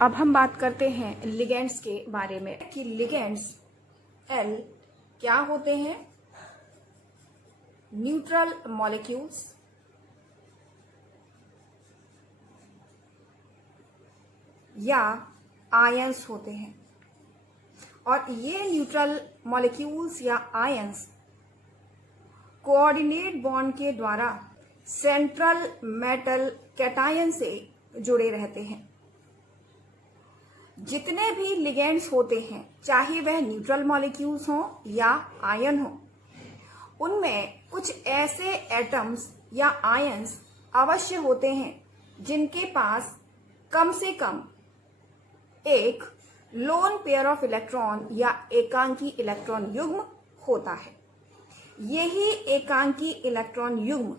अब हम बात करते हैं लिगेंड्स के बारे में कि लिगेंड्स एल क्या होते हैं। न्यूट्रल मॉलिक्यूल्स या आयंस होते हैं और ये न्यूट्रल मॉलिक्यूल्स या आयंस कोऑर्डिनेट बॉन्ड के द्वारा सेंट्रल मेटल कैटायन से जुड़े रहते हैं। जितने भी लिगेंड्स होते हैं, चाहे वह न्यूट्रल मॉलिक्यूल्स हों या आयन हो, उनमें कुछ ऐसे एटम्स या आयंस अवश्य होते हैं जिनके पास कम से कम एक लोन पेयर ऑफ इलेक्ट्रॉन या एकांकी इलेक्ट्रॉन युग्म होता है। यही एकांकी इलेक्ट्रॉन युग्म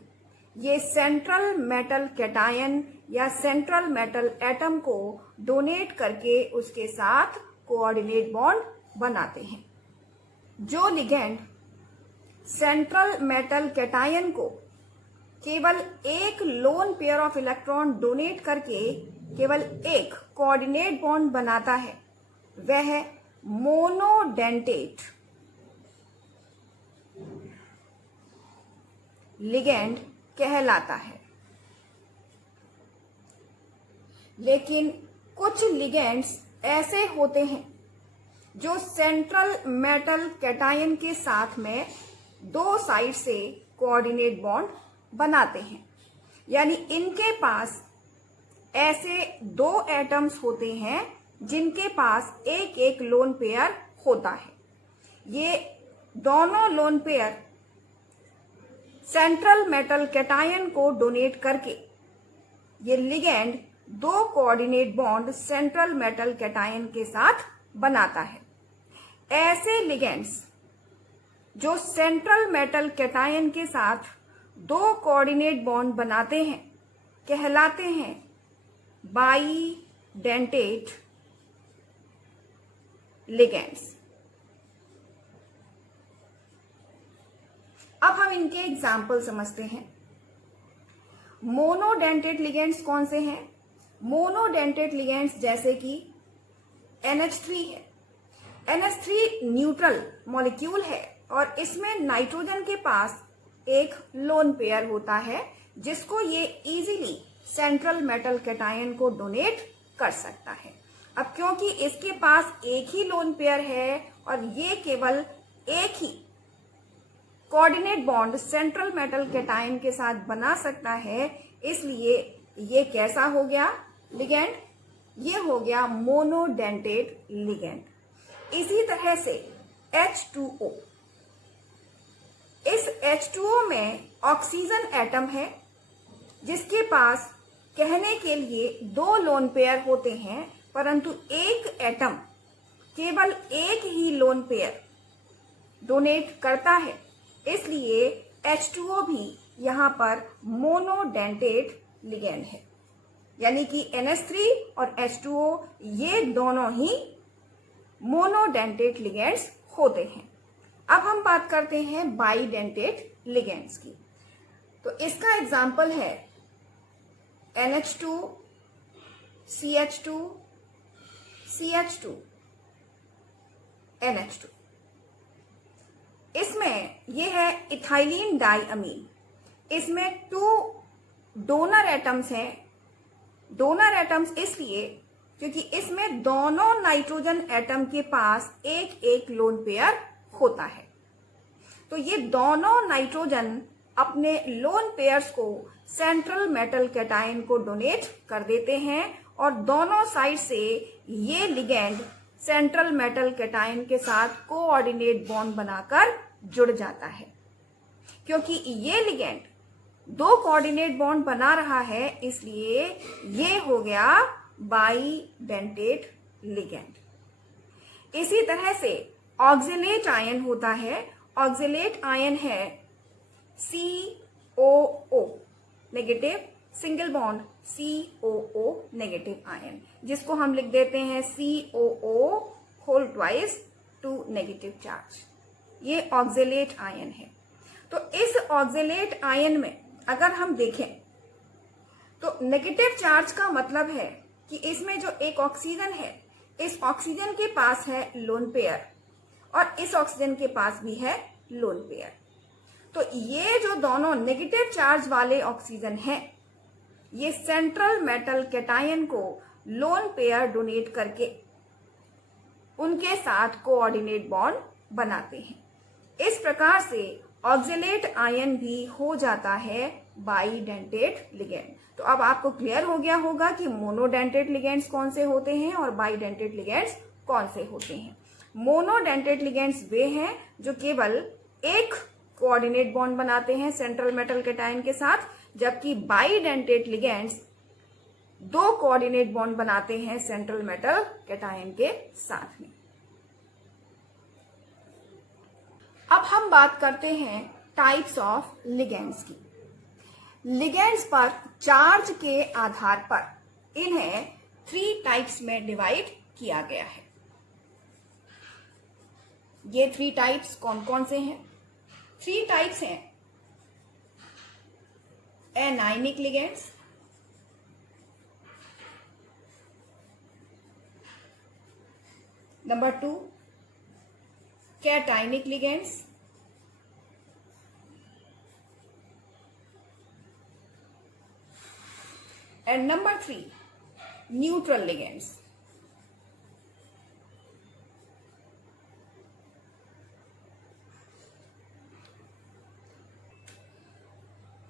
ये सेंट्रल मेटल कैटायन या सेंट्रल मेटल एटम को डोनेट करके उसके साथ कोऑर्डिनेट बॉन्ड बनाते हैं। जो लिगेंड सेंट्रल मेटल कैटायन को केवल एक lone pair of electron donate करके केवल एक कोऑर्डिनेट बॉन्ड बनाता है, वह मोनोडेंटेट लिगेंड कहलाता है। लेकिन कुछ लिगेंड्स ऐसे होते हैं जो सेंट्रल मेटल कैटायन के साथ में दो साइड से कोऑर्डिनेट बॉन्ड बनाते हैं, यानी इनके पास ऐसे दो एटम्स होते हैं जिनके पास एक एक लोन पेयर होता है। ये दोनों lone pair central metal cation को डोनेट करके ये लिगेंड दो coordinate bond central metal cation के साथ बनाता है। ऐसे लिगेंड्स जो सेंट्रल मेटल कैटायन के साथ दो कोऑर्डिनेट बॉन्ड बनाते हैं कहलाते हैं बाईडेंटेट लिगेंड्स। अब हम इनके एग्जाम्पल समझते हैं। मोनोडेंटेट लिगेंड्स कौन से हैं? मोनोडेंटेट लिगेंड्स जैसे कि NH3 है। NH3 न्यूट्रल मॉलिक्यूल है और इसमें नाइट्रोजन के पास एक लोन पेयर होता है जिसको ये इजीली सेंट्रल मेटल कैटायन को डोनेट कर सकता है। अब क्योंकि इसके पास एक ही लोन पेयर है और ये केवल एक ही coordinate bond central metal cation के साथ बना सकता है, इसलिए ये कैसा हो गया लिगेंड? ये हो गया मोनोडेंटेट लिगेंड। इसी तरह से H2O, इस H2O में ऑक्सीजन एटम है जिसके पास कहने के लिए दो लोन पेयर होते हैं, परंतु एक एटम केवल एक ही लोन पेयर डोनेट करता है, इसलिए H2O भी यहां पर मोनोडेंटेट लिगेंड है। यानी कि NH3 और H2O ये दोनों ही मोनोडेंटेट लिगेंड्स होते हैं। अब हम बात करते हैं बाईडेंटेट लिगेंड्स की। तो इसका एग्जाम्पल है NH2, CH2, CH2, NH2। इसमें यह है इथाइलिन डाइअमीन। इसमें 2 डोनर एटम्स हैं। डोनर एटम्स इसलिए क्योंकि इसमें दोनों नाइट्रोजन एटम के पास एक एक लोन पेयर होता है। तो ये दोनों नाइट्रोजन अपने लोन पेयर्स को सेंट्रल मेटल कैटायन को डोनेट कर देते हैं और दोनों साइड से ये लिगेंड सेंट्रल मेटल कैटायन के साथ कोऑर्डिनेट बॉन्ड बनाकर जुड़ जाता है। क्योंकि ये लिगेंड दो कोऑर्डिनेट बॉन्ड बना रहा है, इसलिए ये हो गया बाईडेंटेट लिगेंड। इसी तरह से ऑक्जेलेट आयन होता है। ऑक्जेलेट आयन है COO negative single bond COO negative ion, जिसको हम लिख देते हैं COO whole twice 2 negative charge. ये ऑक्जेलेट आयन है। तो इस ऑक्जेलेट आयन में अगर हम देखें तो नेगेटिव चार्ज का मतलब है कि इसमें जो एक ऑक्सीजन है, इस ऑक्सीजन के पास है लोन पेयर और इस ऑक्सीजन के पास भी है लोन पेयर। तो ये जो दोनों नेगेटिव चार्ज वाले ऑक्सीजन हैं, ये सेंट्रल मेटल कैटायन को लोन पेयर डोनेट करके उनके साथ कोऑर्डिनेट बॉन्ड बनाते हैं। इस प्रकार से ऑक्जेलेट आयन भी हो जाता है बाइडेंटेट लिगेंड। तो अब आपको क्लियर हो गया होगा कि मोनोडेंटेट लिगेंड्स कौन से होते हैं और बाइडेंटेट लिगेंड्स कौन से होते हैं। मोनोडेंटेट लिगेंड्स वे हैं जो केवल एक कोऑर्डिनेट बॉन्ड बनाते हैं सेंट्रल मेटल कैटायन के साथ, जबकि बाइडेंटेट लिगेंड्स दो कोऑर्डिनेट बॉन्ड बनाते हैं सेंट्रल मेटल कैटायन के साथ में। अब हम बात करते हैं टाइप्स ऑफ लिगेंड्स की। लिगेंड्स पर चार्ज के आधार पर इन्हें 3 टाइप्स में डिवाइड किया गया है। ये 3 टाइप्स कौन कौन से हैं? 3 टाइप्स हैं anionic ligands, number 2 cationic ligands, and number 3 neutral ligands।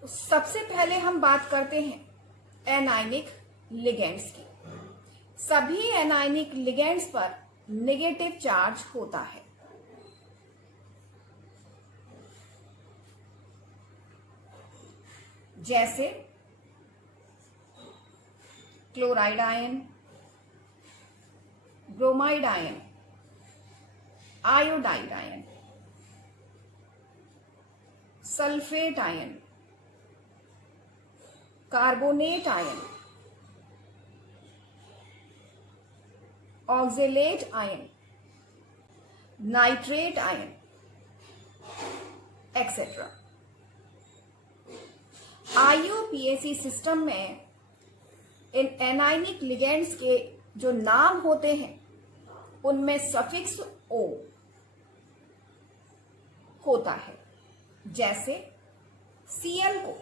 सबसे पहले हम बात करते हैं एनायनिक लिगेंड्स की। सभी एनायनिक लिगेंड्स पर नेगेटिव चार्ज होता है। जैसे chloride ion, bromide ion, iodide ion, sulphate ion, carbonate ion, oxalate ion, nitrate ion, etcetera. IUPAC system में इन एनायनिक लिगेंड्स के जो नाम होते हैं उनमें सफिक्स O होता है। जैसे Cl को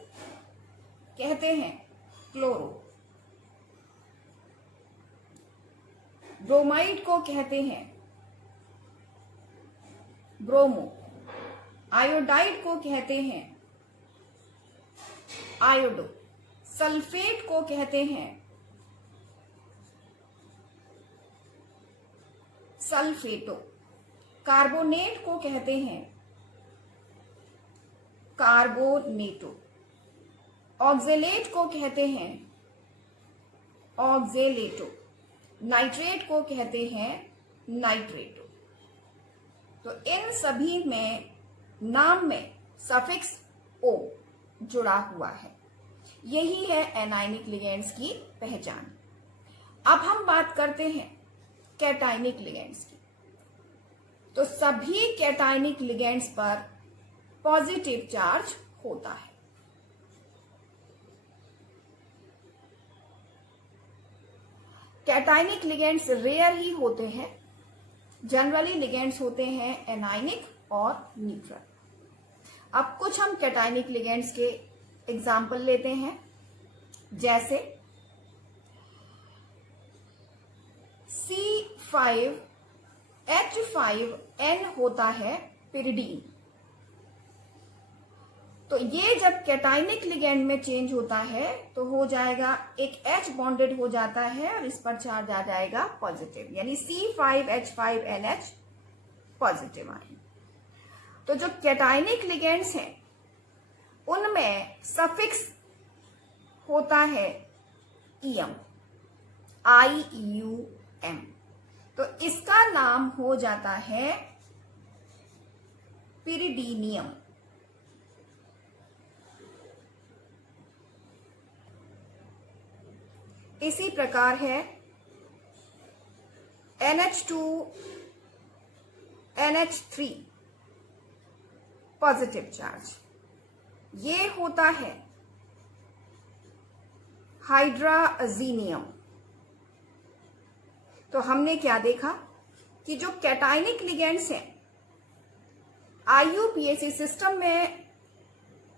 कहते हैं क्लोरो, ब्रोमाइड को कहते हैं ब्रोमो, आयोडाइड को कहते हैं आयोडो, सल्फेट को कहते हैं सल्फेटो, कार्बोनेट को कहते हैं कार्बोनेटो, ऑक्जेलेट को कहते हैं ऑक्जेलेटो, नाइट्रेट को कहते हैं नाइट्रेटो। तो इन सभी में नाम में सफिक्स ओ जुड़ा हुआ है। यही है एनायनिक लिगेंड्स की पहचान। अब हम बात करते हैं कैटायनिक लिगेंड्स की। तो सभी कैटायनिक लिगेंड्स पर पॉजिटिव चार्ज होता है। कैटायनिक लिगेंड्स रेयर ही होते हैं। जनरली लिगेंड्स होते हैं एनायनिक और न्यूट्रल। अब कुछ हम कैटायनिक लिगेंड्स के एग्जाम्पल लेते हैं। जैसे C5H5N होता है पिरिडीन। तो ये जब कैटायनिक लिगेंड में चेंज होता है तो हो जाएगा, एक H बॉन्डेड हो जाता है और इस पर चार्ज आ जाएगा पॉजिटिव, यानी C5H5NH पॉजिटिव आयन। तो जो कैटायनिक लिगेंड्स हैं उनमें सफिक्स होता है EM, IUM। तो इसका नाम हो जाता है पिरिडीनियम। इसी प्रकार है NH2 NH3 पॉजिटिव चार्ज, ये होता है हाइड्राजीनियम। तो हमने क्या देखा कि जो कैटायनिक लिगेंड्स हैं IUPAC सिस्टम में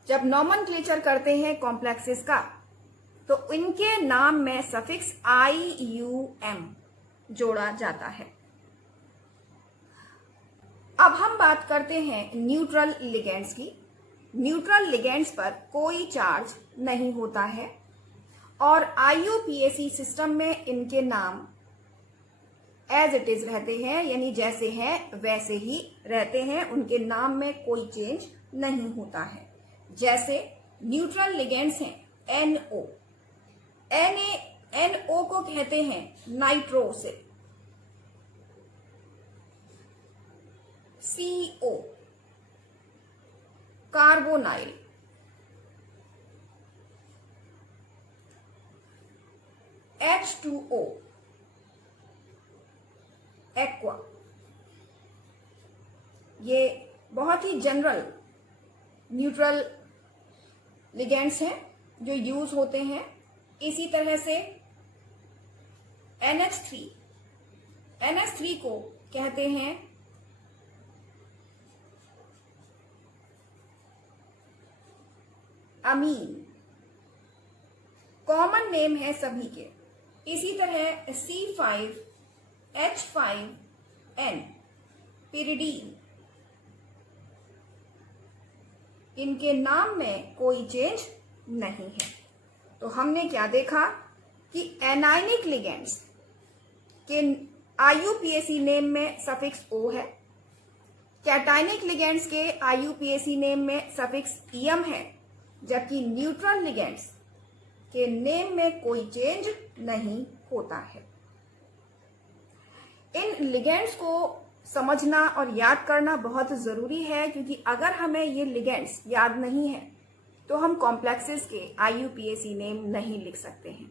जब नॉमेनक्लेचर करते हैं कॉम्प्लेक्सेस का, तो इनके नाम में सफिक्स IUM जोड़ा जाता है। अब हम बात करते हैं न्यूट्रल लिगेंड्स की। न्यूट्रल लिगेंड्स पर कोई चार्ज नहीं होता है और IUPAC सिस्टम में इनके नाम एज इट इज रहते हैं, यानी जैसे हैं वैसे ही रहते हैं, उनके नाम में कोई चेंज नहीं होता है। जैसे न्यूट्रल लिगेंड्स हैं NO, NO को कहते हैं nitrosyl, CO carbonyl, H2O aqua. ये बहुत ही जनरल न्यूट्रल लिगेंड्स हैं जो यूज होते हैं। इसी तरह से NH3 को कहते हैं अमीन, कॉमन नेम है सभी के। इसी तरह C5H5N पिरिडीन, इनके नाम में कोई चेंज नहीं है। तो हमने क्या देखा कि एनायनिक लिगेंड्स के IUPAC नेम में सफिक्स O है, कैटायनिक लिगेंड्स के IUPAC नेम में सफिक्स EM है, जबकि न्यूट्रल लिगेंड्स के नेम में कोई चेंज नहीं होता है। इन लिगेंड्स को समझना और याद करना बहुत जरूरी है, क्योंकि अगर हमें ये लिगेंड्स याद नहीं है तो हम कॉम्प्लेक्सेस के IUPAC नेम नहीं लिख सकते हैं।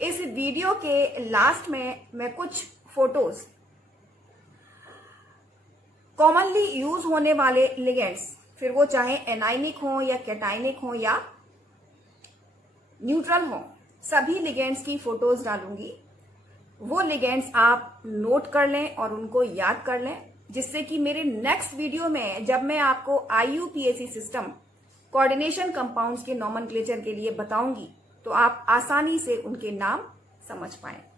इस वीडियो के लास्ट में मैं कुछ फोटोज कॉमनली यूज होने वाले लिगेंड्स, फिर वो चाहे एनायनिक हो या कैटायनिक हो या न्यूट्रल हो, सभी लिगेंड्स की फोटोज डालूंगी। वो लिगेंड्स आप नोट कर लें और उनको याद कर लें, जिससे कि मेरे नेक्स्ट वीडियो में जब मैं आपको IUPAC सिस्टम कोऑर्डिनेशन कंपाउंड्स के नॉमेनक्लेचर के लिए बताऊंगी तो आप आसानी से उनके नाम समझ पाएं।